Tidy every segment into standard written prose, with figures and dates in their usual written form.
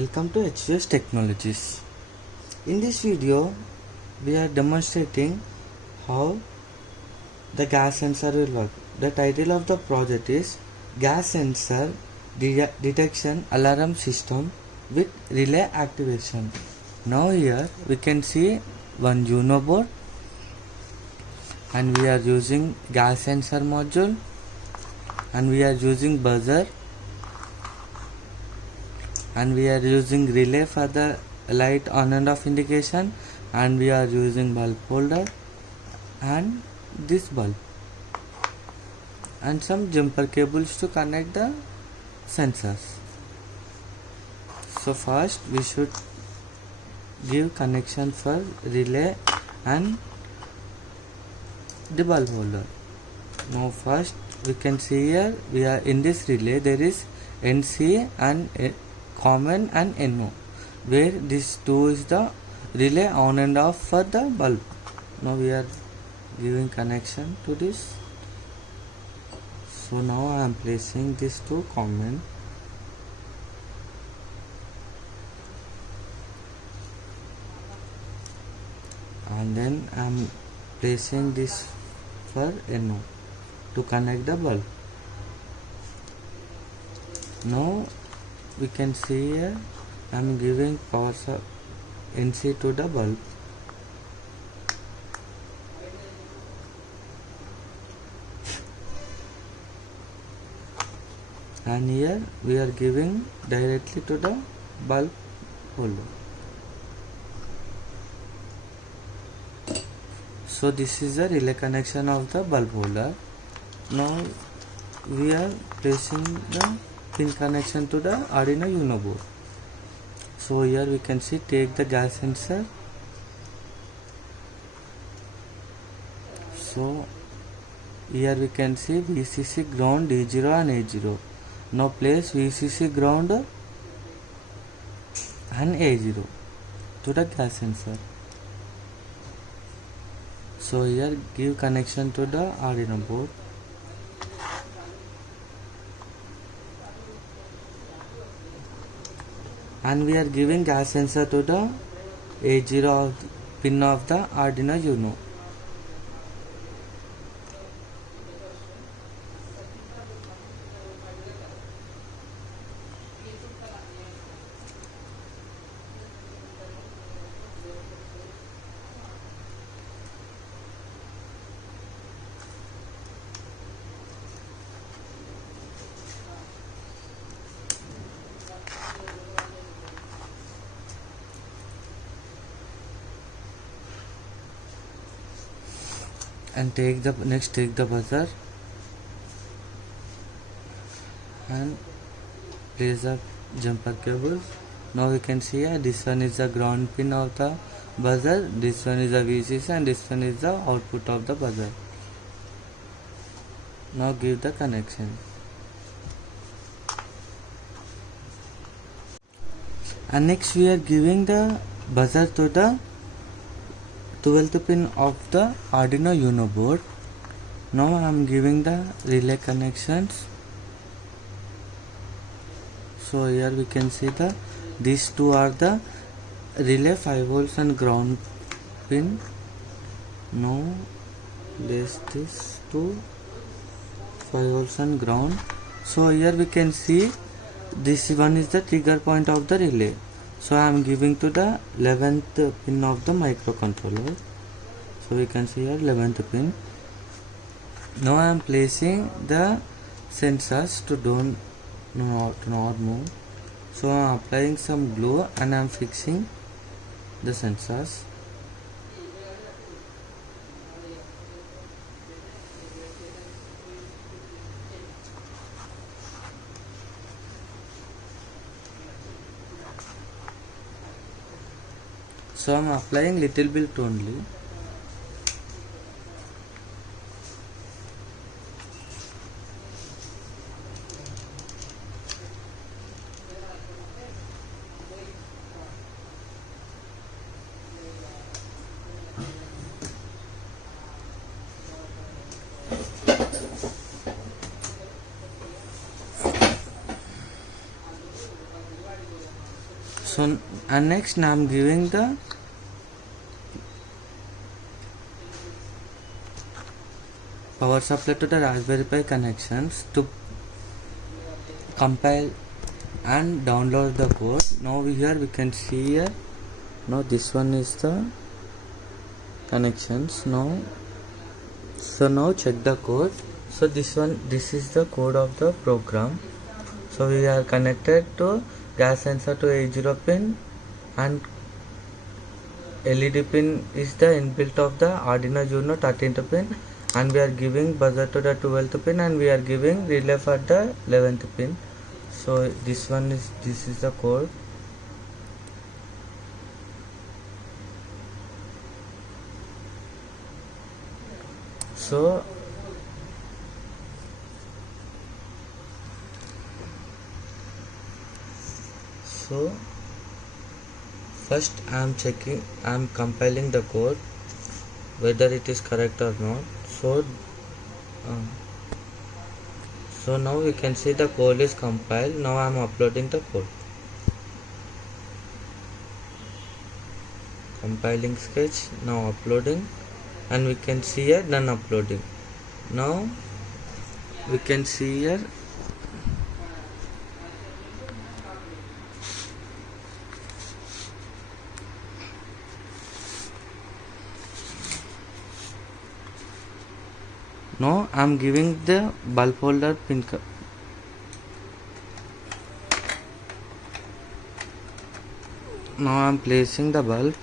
Welcome to HVS Technologies. In this video, we are demonstrating how the gas sensor will work. The title of the project is Gas Sensor Detection Alarm System with Relay Activation. Now here we can see one UNO board, and we are using gas sensor module, and we are using buzzer, and we are using relay for the light on and off indication, and we are using bulb holder and this bulb and some jumper cables to connect the sensors. So first we should give connection for relay and the bulb holder. Now first we can see here, we are in this relay, there is NC and common and NO, where this 2 is the relay on and off for the bulb. Now we are giving connection to this. So now I am placing this to common, and then I am placing this for NO to connect the bulb. Now we can see here I am giving power NC to the bulb, and here we are giving directly to the bulb holder. So this is the relay connection of the bulb holder. Now we are placing the pin connection to the Arduino UNO board. So here we can see, take the gas sensor. So here we can see VCC ground D0 and A0. Now place VCC ground and A0 to the gas sensor. So here give connection to the Arduino board. And we are giving gas sensor to the A0 pin of the Arduino UNO. And take the buzzer and place the jumper cables. Now we can see here, this one is the ground pin of the buzzer, this one is the VCC, and this one is the output of the buzzer. Now give the connection. And next we are giving the buzzer to the 12th pin of the Arduino UNO board. Now I am giving the relay connections. So here we can see these two are the relay 5 volts and ground pin. Now place this to 5 volts and ground. So here we can see this one is the trigger point of the relay. So I am giving to the 11th pin of the microcontroller. So we can see here 11th pin. Now I am placing the sensors to not move. So I am applying some glue and I am fixing the sensors. So I am applying little bit only. So and next now I'm giving the power supply to the Raspberry Pi connections to compile and download the code. Now here we can see here, now this one is the connections. Now check the code. So this is the code of the program. So we are connected to gas sensor to 80 pin, and LED pin is the inbuilt of the Arduino Uno 13th pin, and we are giving buzzer to the 12th pin, and we are giving relay for the 11th pin. So this is the code. So first I am compiling the code whether it is correct or not. So now we can see the code is compiled. Now I am uploading the code. Compiling sketch, now uploading, and we can see here done uploading. Now we can see here now I am giving the bulb holder pin. Now I am placing the bulb.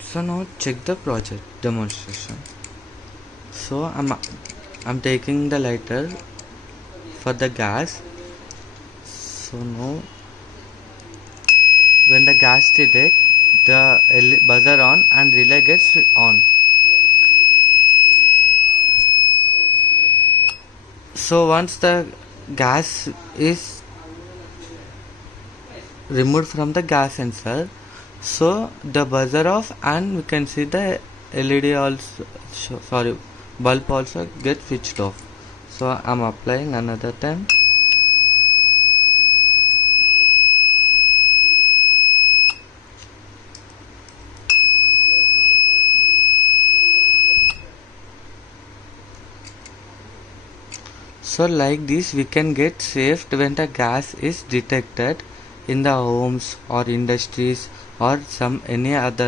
So now check the project demonstration. So I'm taking the lighter for the gas. So now when the gas detect, the buzzer on and relay gets on. So once the gas is removed from the gas sensor, so the buzzer off, and we can see the LED also, bulb also get switched off. So I'm applying another time. So like this we can get saved when the gas is detected in the homes or industries or any other